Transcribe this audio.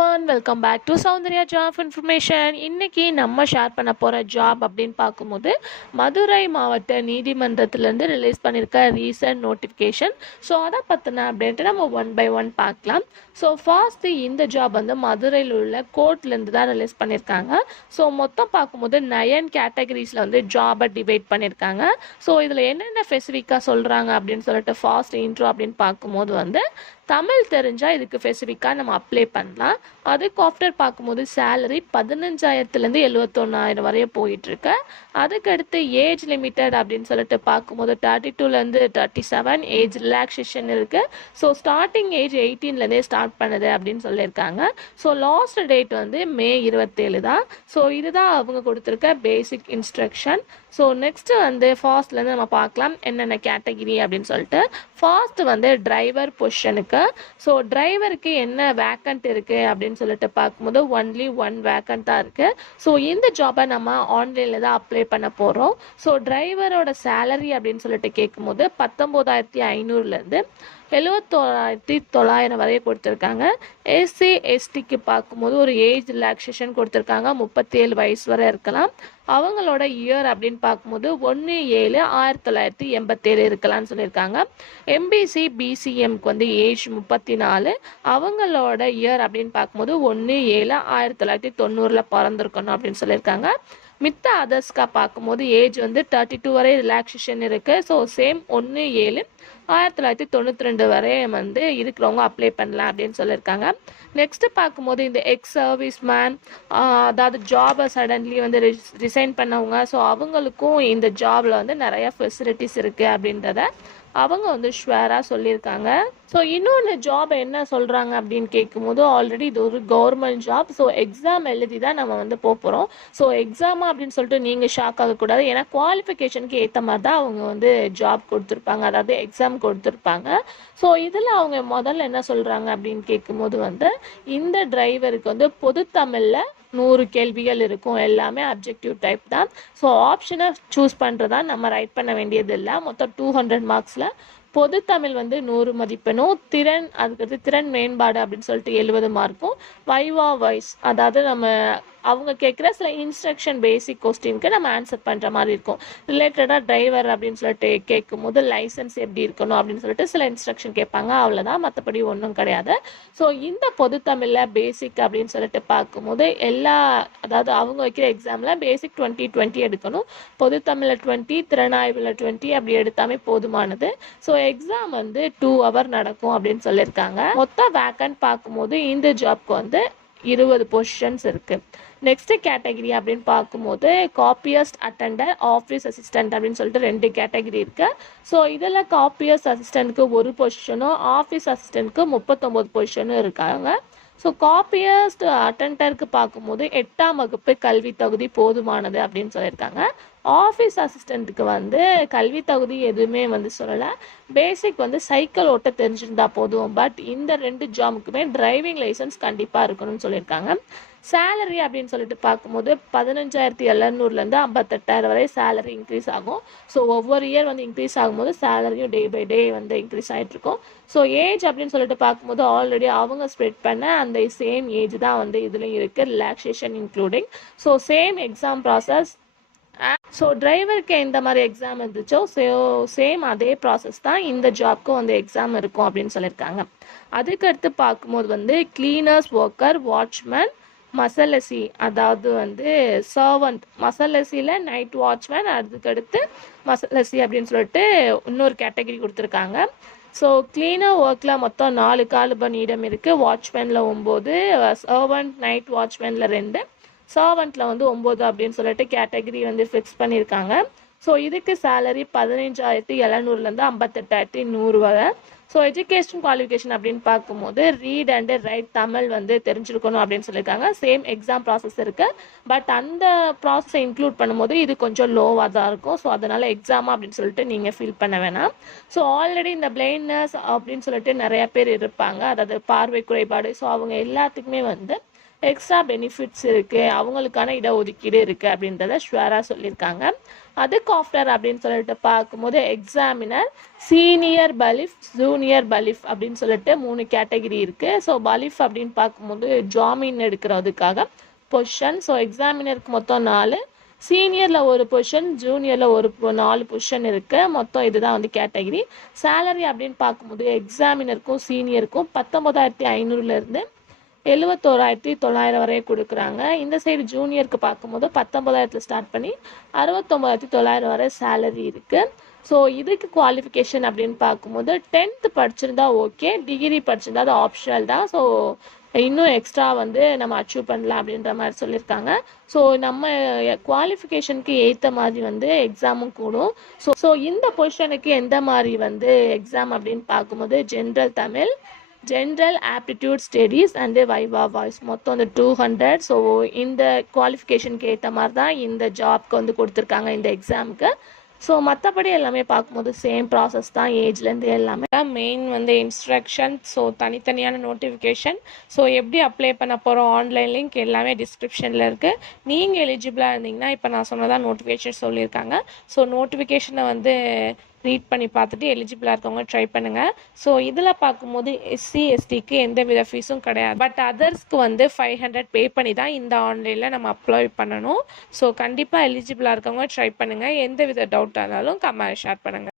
everyone, welcome back to Soundarya Job Information. இன்னைக்கு நம்ம share பண்ண போகிற ஜாப் அப்படின்னு பார்க்கும்போது மதுரை மாவட்ட நீதிமன்றத்திலேருந்து ரிலீஸ் பண்ணியிருக்க ரீசன்ட் நோட்டிஃபிகேஷன். ஸோ அதை பற்றின அப்டேட்டை நம்ம ஒன் பை ஒன் பார்க்கலாம். ஸோ ஃபர்ஸ்ட்டு இந்த ஜாப் வந்து மதுரையில் உள்ள கோர்ட்லேருந்து தான் ரிலீஸ் பண்ணியிருக்காங்க. ஸோ மொத்தம் பார்க்கும்போது 9 கேட்டகரிஸில் வந்து ஜாபை டிவைட் பண்ணியிருக்காங்க. ஸோ இதில் என்னென்ன ஸ்பெசிஃபிக்காக சொல்கிறாங்க அப்படின்னு சொல்லிட்டு ஃபாஸ்ட் இன்ட்ரோ அப்படின்னு பார்க்கும்போது வந்து தமிழ் தெரிஞ்சால் இதுக்கு ஸ்பெசிஃபிக்காக நம்ம அப்ளை பண்ணலாம். அதுக்கு ஆஃப்டர் பார்க்கும்போது சேலரி 15,000லேருந்து 71,000 வரைய போயிட்டுருக்கு. அதுக்கடுத்து ஏஜ் லிமிட்டட் அப்படின்னு சொல்லிட்டு பார்க்கும்போது 32லேருந்து 37 ஏஜ் ரிலாக்ஸேஷன் இருக்குது. ஸோ ஸ்டார்டிங் ஏஜ் 18லேருந்தே ஸ்டார்ட் பண்ணுது அப்படின்னு சொல்லியிருக்காங்க. ஸோ லாஸ்ட் டேட் வந்து மே 27 தான். ஸோ இதுதான் அவங்க கொடுத்துருக்க பேசிக் இன்ஸ்ட்ரக்ஷன். ஸோ நெக்ஸ்ட்டு வந்து ஃபாஸ்ட்லேருந்து நம்ம பார்க்கலாம் என்னென்ன கேட்டகிரி அப்படின்னு சொல்லிட்டு. ஃபாஸ்ட் வந்து டிரைவர் பொசிஷனுக்கு. ஸோ டிரைவருக்கு என்ன வேக்கண்ட் இருக்குது அப்படின்னு சொல்லிட்டு பார்க்கும்போது ஒன்லி 1 வேக்கண்ட் தான் இருக்குது. ஸோ இந்த ஜாபை நம்ம ஆன்லைனில் தான் அப்ளை பண்ண போகிறோம். ஸோ டிரைவரோட சேலரி அப்படின்னு சொல்லிட்டு கேட்கும்போது 19,500லேருந்து 71,900 வரைய கொடுத்துருக்காங்க. எஸ்சி எஸ்டிக்கு பார்க்கும்போது ஒரு ஏஜ் ரிலாக்ஸேஷன் கொடுத்துருக்காங்க. 37 வயசு வரை இருக்கலாம். அவங்களோட இயர் அப்படின்னு பார்க்கும்போது 1/7/1987 இருக்கலாம்னு சொல்லியிருக்காங்க. எம்பிசி பிசிஎம்க்கு வந்து ஏஜ் 34. அவங்களோட இயர் அப்படின்னு பார்க்கும்போது 1/7/1990 பிறந்திருக்கணும் அப்படின்னு சொல்லியிருக்காங்க. மித்த அதர்ஸ்க்கா பார்க்கும்போது ஏஜ் வந்து 32 வரை ரிலாக்ஸேஷன் இருக்குது. ஸோ சேம் 1/7/1992 வரை வந்து இருக்கிறவங்க அப்ளை பண்ணலாம் அப்படின்னு சொல்லியிருக்காங்க. நெக்ஸ்ட்டு பார்க்கும்போது இந்த எக்ஸ் சர்வீஸ் மேன், அதாவது ஜாபை சடன்லி வந்து ரிசைன் பண்ணவங்க, ஸோ அவங்களுக்கும் இந்த ஜாபில் வந்து நிறைய ஃபெசிலிட்டிஸ் இருக்குது அப்படின்றத அவங்க வந்து ஷுவராக சொல்லியிருக்காங்க. ஸோ இன்னொன்று ஜாப் என்ன சொல்கிறாங்க அப்படின்னு கேட்கும்போது ஆல்ரெடி இது ஒரு கவர்மெண்ட் ஜாப். ஸோ எக்ஸாம் எழுதி தான் நம்ம வந்து போகிறோம். ஸோ எக்ஸாமா அப்படின்னு சொல்லிட்டு நீங்கள் ஷாக் ஆகக்கூடாது. ஏன்னா குவாலிஃபிகேஷனுக்கு ஏற்ற மாதிரி தான் அவங்க வந்து ஜாப் கொடுத்துருப்பாங்க, அதாவது எக்ஸாம் கொடுத்துருப்பாங்க. ஸோ இதில் அவங்க முதல்ல என்ன சொல்கிறாங்க அப்படின்னு கேட்கும்போது வந்து இந்த டிரைவருக்கு வந்து பொது தமிழில் 100 கேள்விகள் இருக்கும். எல்லாமே அப்ஜெக்டிவ் டைப் தான். ஸோ ஆப்ஷனை சூஸ் பண்ணுறதா நம்ம ரைட் பண்ண வேண்டியது இல்லை. மொத்தம் 200 மார்க்ஸில் பொது தமிழ் வந்து 100 மதிப்பெண்ணும், திறன் அதுக்கடுத்து திறன் மேம்பாடு அப்படின்னு சொல்லிட்டு 70 மார்க்கும், வைவா வாய்ஸ் அதாவது நம்ம அவங்க கேட்குற சில இன்ஸ்ட்ரக்ஷன் பேசிக் கொஸ்டினுக்கு நம்ம ஆன்சர் பண்ணுற மாதிரி இருக்கும். ரிலேட்டடாக டிரைவர் அப்படின்னு சொல்லிட்டு கேட்கும்போது லைசன்ஸ் எப்படி இருக்கணும் அப்படின்னு சொல்லிட்டு சில இன்ஸ்ட்ரக்ஷன் கேட்பாங்க. அவ்வளோதான், மற்றபடி ஒன்றும் கிடையாது. ஸோ இந்த பொது தமிழில் பேசிக் அப்படின்னு சொல்லிட்டு பார்க்கும்போது அதாவது அவங்க வைக்கிற எக்ஸாமில் பேசிக் 20 எடுக்கணும். பொது தமிழில் 20, திறனாய்வில் 20 அப்படி எடுத்தாமே போதுமானது. ஸோ எக்ஸாம் வந்து 2 hour நடக்கும் அப்படின்னு சொல்லியிருக்காங்க. மொத்த வேக்கன்ட் பார்க்கும்போது இந்த ஜாப்க்கு வந்து 20 பொசிஷன்ஸ் இருக்குது. நெக்ஸ்ட் கேட்டகிரி அப்படின்னு பார்க்கும்போது காப்பியஸ்ட் அட்டெண்டர், ஆஃபீஸ் அசிஸ்டன்ட் அப்படின்னு சொல்லிட்டு 2 கேட்டகிரி இருக்குது. ஸோ இதில் காப்பியஸ்ட் அசிஸ்டண்ட்க்கு 1 பொசிஷனும் ஆஃபீஸ் அசிஸ்டண்ட்க்கு 39 பொசிஷனும் இருக்காங்க. ஸோ காப்பியஸ்ட் அட்டெண்டருக்கு பார்க்கும்போது 8ஆம் வகுப்பு கல்வி தகுதி போதுமானது அப்படின்னு சொல்லியிருக்காங்க. ஆஃபீஸ் அசிஸ்டண்ட்டுக்கு வந்து கல்வி தகுதி எதுவுமே வந்து சொல்லலை. பேசிக் வந்து சைக்கிள் ஓட்ட தெரிஞ்சிருந்தா போதும். பட் இந்த 2 ஜாமுக்குமே டிரைவிங் லைசன்ஸ் கண்டிப்பாக இருக்கணும்னு சொல்லியிருக்காங்க. சேலரி அப்படின்னு சொல்லிட்டு பார்க்கும்போது 15,700லேருந்து 58,000 வரை சேலரி இன்க்ரீஸ் ஆகும். ஸோ ஒவ்வொரு இயர் வந்து இன்க்ரீஸ் ஆகும்போது சேலரியும் டே பை டே வந்து இன்க்ரீஸ் ஆகிட்டு இருக்கும். ஸோ ஏஜ் அப்படின்னு சொல்லிட்டு பார்க்கும்போது ஆல்ரெடி அவங்க ஸ்ப்ரெட் பண்ண அந்த சேம் ஏஜ் தான் வந்து இதுலையும் இருக்குது, relaxation including. So same exam process. So டிரைவருக்கு எந்த மாதிரி எக்ஸாம் இருந்துச்சோ சேம் அதே ப்ராசஸ் தான் இந்த ஜாப்க்கும் வந்து எக்ஸாம் இருக்கும் அப்படின்னு சொல்லியிருக்காங்க. அதுக்கடுத்து பார்க்கும்போது வந்து கிளீனர்ஸ், ஒர்க்கர், வாட்ச்மேன், மசலசி அதாவது வந்து சர்வன்ட், மசலசியில் நைட் வாட்ச்மேன், அதுக்கடுத்து மசலசி அப்படின்னு சொல்லிட்டு இன்னொரு கேட்டகரி கொடுத்துருக்காங்க. ஸோ கிளீனர் ஒர்க்கில் மொத்தம் 4 காலிப நீடம் இருக்குது. வாட்ச்மேனில் 9, சர்வன்ட் நைட் வாட்ச்மேனில் 2, சர்வெண்ட்டில் வந்து 9 அப்படின்னு சொல்லிட்டு கேட்டகரி வந்து ஃபிக்ஸ் பண்ணியிருக்காங்க. ஸோ இதுக்கு சேலரி 15,700லேருந்து 58,100 வரை. ஸோ எஜுகேஷன் குவாலிஃபிகேஷன் அப்படின்னு பார்க்கும்போது ரீட் அண்டு ரைட் தமிழ் வந்து தெரிஞ்சிருக்கணும் அப்படின்னு சொல்லியிருக்காங்க. சேம் எக்ஸாம் ப்ராசஸ் இருக்குது. பட் அந்த ப்ராசஸை இன்க்ளூட் பண்ணும்போது இது கொஞ்சம் லோவாக தான் இருக்கும். ஸோ அதனால் எக்ஸாமா அப்படின்னு சொல்லிட்டு நீங்கள் ஃபீல் பண்ண வேணாம். ஸோ ஆல்ரெடி இந்த பிளைண்ட்னஸ் அப்படின்னு சொல்லிட்டு நிறையா பேர் இருப்பாங்க, அதாவது பார்வை குறைபாடு. ஸோ அவங்க எல்லாத்துக்குமே வந்து எக்ஸ்ட்ரா பெனிஃபிட்ஸ் இருக்குது, அவங்களுக்கான இடஒதுக்கீடு இருக்குது அப்படின்றத ஷுவராக சொல்லியிருக்காங்க. அதுக்கு ஆஃப்டர் அப்படின்னு சொல்லிட்டு பார்க்கும்போது எக்ஸாமினர் சீனியர் பலிஃப், ஜூனியர் பலிஃப் அப்படின்னு சொல்லிட்டு 3 கேட்டகரி இருக்குது. ஸோ பலிஃப் அப்படின்னு பார்க்கும்போது ஜாமீன் எடுக்கிறதுக்காக பொசிஷன். ஸோ எக்ஸாமினருக்கு மொத்தம் 4, சீனியரில் ஒரு பொசிஷன், ஜூனியரில் ஒரு 4 பொசிஷன் இருக்குது. மொத்தம் இதுதான் வந்து கேட்டகிரி. சேலரி அப்படின்னு பார்க்கும்போது எக்ஸாமினருக்கும் சீனியருக்கும் 19,500லேருந்து 71,900 வரை கொடுக்குறாங்க. இந்த சைடு ஜூனியருக்கு பார்க்கும்போது 19,000 ஸ்டார்ட் பண்ணி 69,900 வரை சேலரி இருக்குது. ஸோ இதுக்கு குவாலிஃபிகேஷன் அப்படின்னு பார்க்கும்போது 10th படிச்சிருந்தா ஓகே, டிகிரி படிச்சிருந்தா அது ஆப்ஷனல் தான். ஸோ இன்னும் எக்ஸ்ட்ரா வந்து நம்ம அச்சீவ் பண்ணலாம் அப்படின்ற மாதிரி சொல்லியிருக்காங்க. ஸோ நம்ம குவாலிஃபிகேஷனுக்கு ஏற்ற மாதிரி வந்து எக்ஸாமும் கூடும். ஸோ இந்த பொசிஷனுக்கு எந்த மாதிரி வந்து எக்ஸாம் அப்படின்னு பார்க்கும்போது general Tamil, general aptitude studies and viva voice மொத்தம் வந்து 200. ஸோ இந்த குவாலிஃபிகேஷனுக்கு ஏற்ற மாதிரி தான் இந்த ஜாப்க்கு வந்து கொடுத்துருக்காங்க இந்த எக்ஸாமுக்கு. ஸோ மற்றபடி எல்லாமே பார்க்கும்போது சேம் ப்ராசஸ் தான், ஏஜ்லேருந்து எல்லாமே. மெயின் வந்து இன்ஸ்ட்ரக்ஷன், ஸோ தனித்தனியான நோட்டிஃபிகேஷன், ஸோ எப்படி அப்ளை பண்ண போகிறோம், ஆன்லைன் லிங்க் எல்லாமே டிஸ்கிரிப்ஷனில் இருக்குது. நீங்கள் எலிஜிபிளாக இருந்தீங்கன்னா இப்போ நான் சொன்னதான் நோட்டிஃபிகேஷன் சொல்லியிருக்காங்க. ஸோ நோட்டிஃபிகேஷனை வந்து ரீட் பண்ணி பார்த்துட்டு எலிஜிபிளாக இருக்கவங்க ட்ரை பண்ணுங்கள். ஸோ இதில் பார்க்கும்போது எஸ்சி எஸ்டிக்கு எந்த வித ஃபீஸும் கிடையாது. பட் அதர்ஸ்க்கு வந்து 500 பே பண்ணி தான் இந்த ஆன்லைனில் நம்ம அப்ளை பண்ணணும். ஸோ கண்டிப்பாக எலிஜிபிளாக இருக்கவங்க ட்ரை பண்ணுங்கள். எந்த வித டவுட்டாக இருந்தாலும் கமெண்ட் ஷேர் பண்ணுங்கள்.